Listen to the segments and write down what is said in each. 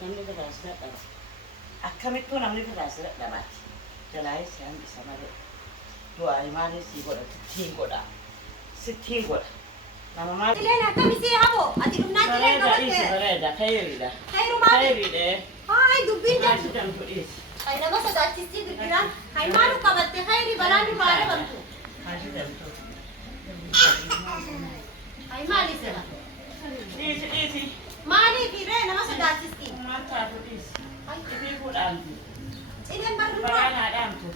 namni tajaajila qaba. Akkamittuu namni tajaajila qabaati. Jalaa isaan isa malee. Du'aa maaliif sii godha? Sittiin godha. Sittiin godha. Nama maal? Tileen akkamisii habo? Ati dhumnaa tileen Bareeda, bareeda, khayriidha. Khayru maali? Khayriidha. Haay dubbiin Maal jedhu. sidan fudhiis? Ay nama sodaachistii girgiraan. Hay maalu qabatte khayri balaan duraa dhabantu. Maal sidan fudhiis? Hay maali sana? Dhiisi, dhiisi. Maaliif irree nama sodaachistii? Maal taatu dhiisi? Ibii fuudhaamti. Tileen barri Baraan haadhaamtu.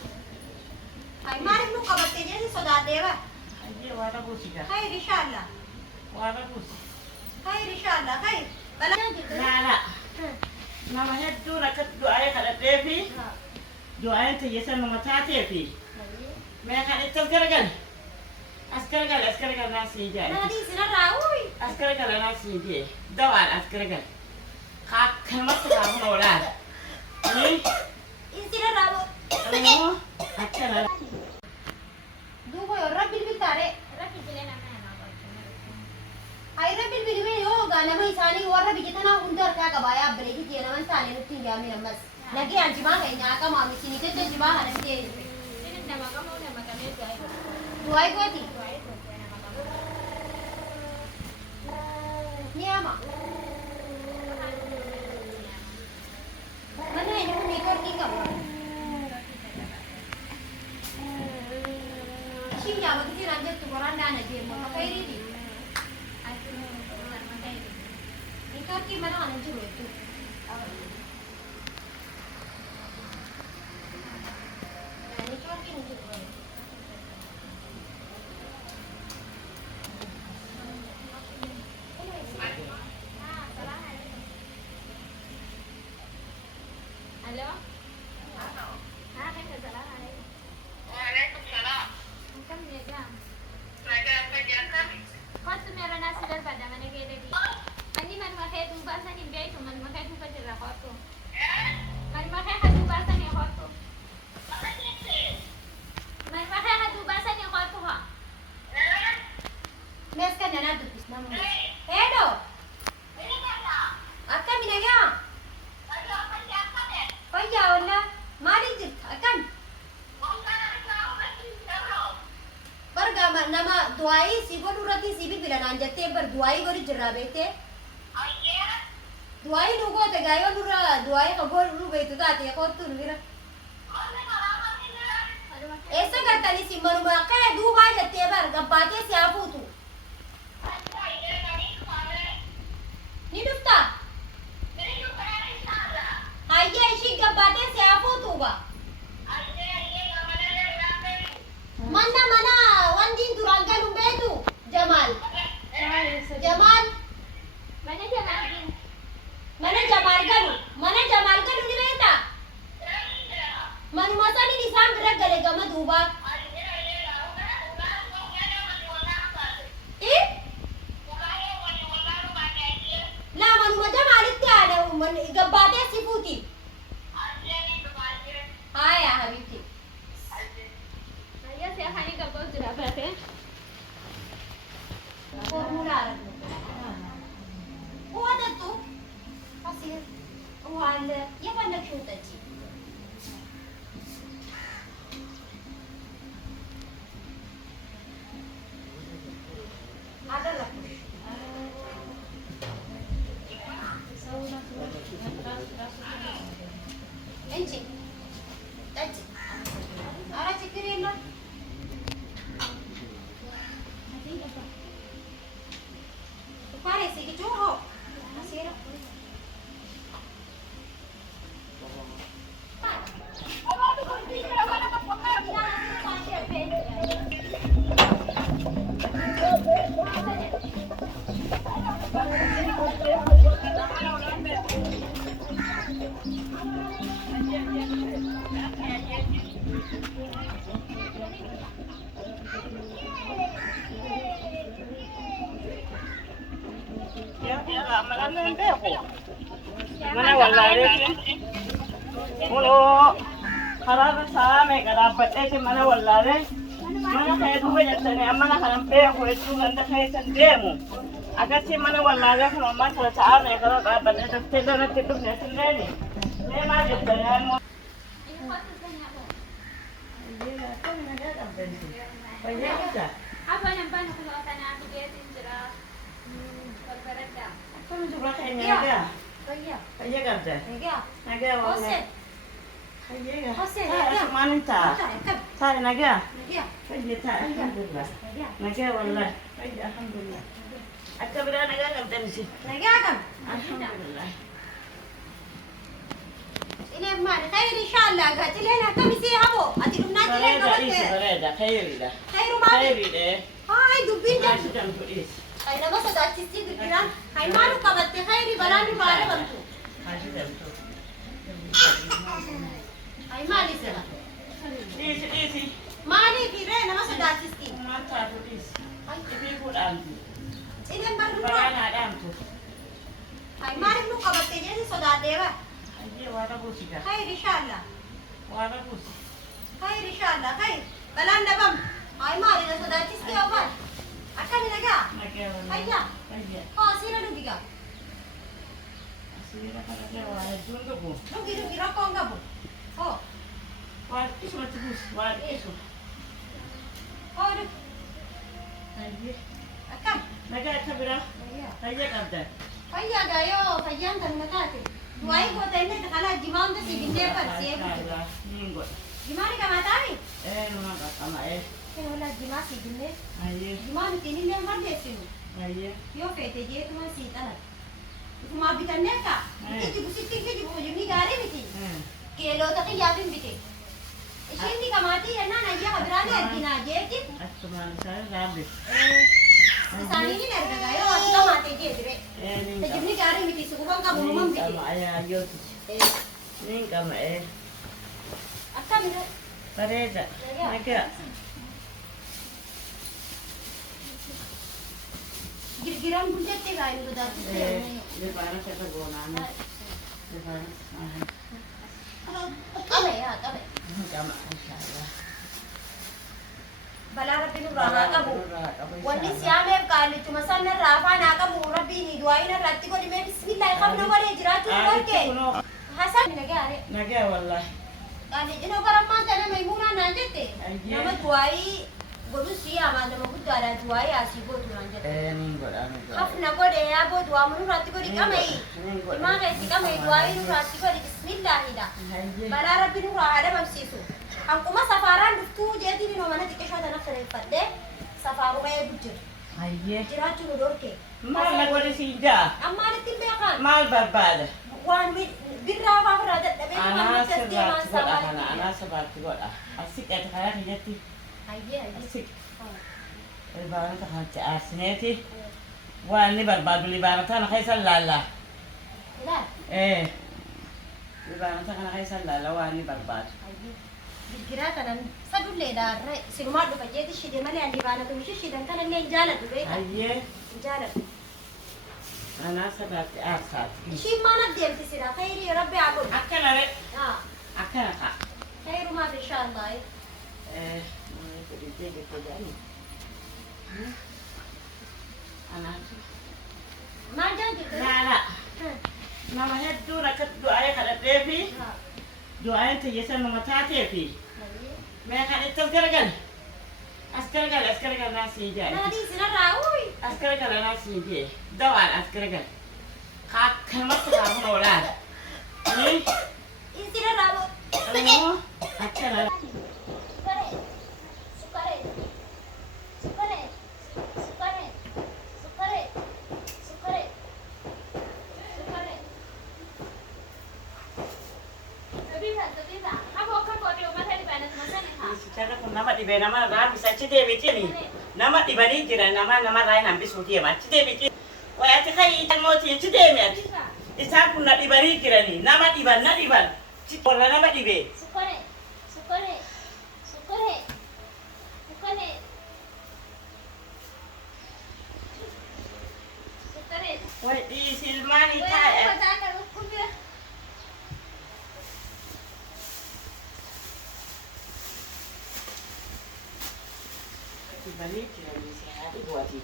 Hay maaliif nu qabatte jeesi sodaadhee bara? Hayyee waa dhabuusi gaa. Khayri inshallah. Waa dhabuusi. Khayri inshallah khayri. Balaan jirtu. Laala. Nama hedduun akka du'aa kadhadhee fi du'aan tiyyeessan nama taatee fi mee kan itti as garagale. As garagale naa siin jee. Naadii sinarraa uyi. As garagale naa siin jee. Dawaan as garagale. Akkanumatti gaafa oolaan. Sinarraa boo. Ammoo akkana. Duuba yoo rabbi bilbilaare. Rabbi bilee nama namaa barbaadu. Hay rabbi bilbilee yoo nama isaanii warra biyya tanaa hunda harkaa qabaa yaabbalee jijjee naman taane nutti hin yaamin ammas. Nagee aljimaa keenya akamaa misinii jecha jimaa kana fidee jirre. Ini nama kamu nama kami itu aja. Du'aa gooti. Dua itu nama kamu. Ni ama. Mana ini pun ikut tinggal. Sih ya, begitu nanti tu orang dah nak jadi mana kaya ini. Aku keluar makai itu. Ikut ki mana nak jadi tu. Ini ikut ki nanti. Ah, salah ada. Halo. Halo. Ah, kan salah ada. Waalaikumsalam. Kan meja. Ada apa jangan? Kau tu merah nasi dan pada mana kaya tadi. Ani man makai tu bahasa ni biar tu man makai tu kerja lah kau tu. Man makai hatu bahasa ni kau tu. Man makai hatu bahasa ni kau tu ha. Mes kan nana tu bis nama. Hello. Akan mina ya. Payah wala. Mari jit akan. Barga nama duai si gor urati si bi bilan anjate bar duai gor jirra bete. Duai nu go te gayo nura duai ka gor ru bete ta te ko tu nira. Esa kata ni si manu maka du ba jate bar gabate si apu tu. Ni dufta. Ayye shi gabate si apu tu ba. Mana wandin turangga lumbetu Jamal. Jamal. Mana dia lagi? Mana Jamal galu ni beta. Manu masani ni sam berak gale gama duba. Eh? La manu ma Jamal ittiyada man gabbate sifuti. Aya habibti. Ayah saya hari kau bawa sudah berapa? Formular. Wada tu. Asir. Wala. Ya mana kyuta ji. Ada lah. Enci. Enci. Ara cikirin lah. Pare se que churro. Así era. Mana wallaalee muloo karaa isaa meeqa dhaabbadheeti mana wallaalee mana kee duuba jettanii amma kana beeku jechuun ganda keessan deemu Agatti mana wallaagaa kan ammaa kana ta'aa mee kana dhaabbatee daftee lafatti dhufne silleeni. Mee maal jetta yaa'immoo? Akkami nagaa qabdanti? Fayyaa qabdaa? Abaan abbaan kun tanaa fideetiin jira. Barbaradda. Akkami dubra keenya nagaa? Fayyaa qabdaa? Nagaa wallee. Fayyaa. Taa'e asumaan hin ta'a. Taa'e nagaa? Fayyaa taa'e alhamdulillah. Nagaa wallee. Fayyaa alhamdulillah. Akka biraa nagaa qabdanisi? Alhamdulillah. Ini maal khayr inshallah gatileen akkamisi habo ati dhumnaa jileen qabatte Bareeda khayriidha. khayru maal Khayriidha. hay dubbiin Maal jedhamtu dhiis? ay nama sodaachistii girgiraan hay maalu qabatte khayri balaan nu baale bantu Maal jedhamtu? hay maali sira Dhiisi. maali firee nama sodaachistii Maal taatu dhiisi? Ifii fuudhaamti. ileen barru Baraan haadhaamtu. hay maaliif nu qabatte jeesi sodaadheeba Hayyee waana buusiga. khayr inshallah Waana buusi. khayr inshallah khayr balaan dhabam hay maali na sodaachistii awwal akkami nagaa Nagaa wallee. Fayyaa. Fayyaa. hoo siira dhugiga Asiira kanarra waa hedduun dhugu. dhugi rakkoon qabu hoo Waa isumatti buusi. Waa isu. hoo dhug Hayyee. akkam Nagaa akka biraa. Fayyaa qabda. fayyaa gaayoo fayyaan kan mataate du'aayi goota inni kalaa jimaa hunda si binnee barsee Kaaraa niin godha. jimaani kamataami Numa qaqqama'ee. kan wala jimaa si binnee Hayyee. jimaa nuti inni illee bardeessinu Hayyee. yoo feete jeetuma sii xalan ufumaa bitannee ka itti jibu sitti itti jibu hojii gaarii miti keeloota xiyyaafin bite ishiin ni kamaatii yennaan ayyaa kabiraalee arginaa jeetti Asumaan isaan raabde. isaanii ni erga gaayoo ati kamaatee jeetire Niin tajibni gaarii miti sukuban qabu numan bite qama'ee hayyooti. Niin qama'ee. akkamire Bareeda. Nagaa. girgiraan guddatte gaayoo sodaachistee Lebaana keessa goonaani. Lebaana. qabe yaa qabe Qama inshaallah. balaa rabbi nurraa haa qabu wanni siyaameef qaalichuma sanarraa afaan haa qabu rabbiin du'aayin irratti godhimee bismillaahi qabna godhee jiraachuu gorkee hasan nagaare Nagaa wallahi. qaalichino barammaan tana maymuunaa naan jette Ayyee. nama du'aayii godhu siyaamaa nama guddaadha du'aayii asii gootu naan jette Niin godha. Niin godha. hafna godhe yaa boo du'aamu nurraatti godhi qamayi Niin godha. himaa keessi qamayi du'aayii nurraatti godhi bismillaahidha Hayyee. balaa rabbi nurraa haa dhabamsiisu hanquma safaaraan dhuftuu jeetiin inoo mana xiqqishoo tana fireeffadhee safaaruma eegu jira Hayyee. jiraachuu nu dhorke Maal na godhe siin jaa? ammaanitti beekan Maal barbaada? waan birraa faafirraa dadhabee Anaa sirraatti godha kana. Anaa sirraatti godha. Asi qeeta kayaa kiyyatti. hayyee Asi libaanota kanatti aarsineeti. Waan inni barbaadu libaanota kana keessa laallaa. ilaal Libaanota kana keessa laallaa waan inni barbaadu. hayyee girgiraa kanan sadulleedha sinumaa dhufa jeeti shide malee ani baana tumishi shidan kanallee hin jaaladhu beeka Hayyee. hin jaaladhu Anaa sirraatti aarsaati. ishiin maan addeemti sira khayrii rabbi haa godhu Akkana re. haa Akkana kaa. khayrumaaf inshaallah Fudhitee jettee jaani. Anaatu. maal jaan jirtu Laala. Nama hedduun akka du'aayee kadhadhee fi du'aayeen tiyyeessan nama taatee fi mee kan itti as garagal naa sii jee. naadii sinarraa uy As garagal naa sii jee. Dawaan as garagal. Akkanumatti kaamun oolaan. sinarraa Immoo akkana. Cara kun nama dhibee nama irraa hambisa achi deebiitiin nama dhibanii jiran nama irraa hin hambisuu deema achi deebiitiin. Wayi ati kayyii mootii achi deemi ati. Isaan kun na dhibanii jiranii nama dhiban na dhiban. Warra nama dhibee. Wayi dhiisi ilmaanii taa'e. Dhibanii jiranii si haa dhibu ati.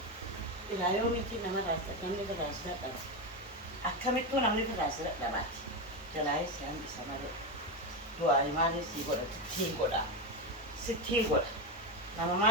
Ilaa yoomiitti nama namni firaashira qaba. Akkamittuu namni firaashira qabaati. Jalaa isa hambisa malee. Du'aa maaliif sii godha? Sittiin godha. Nama maal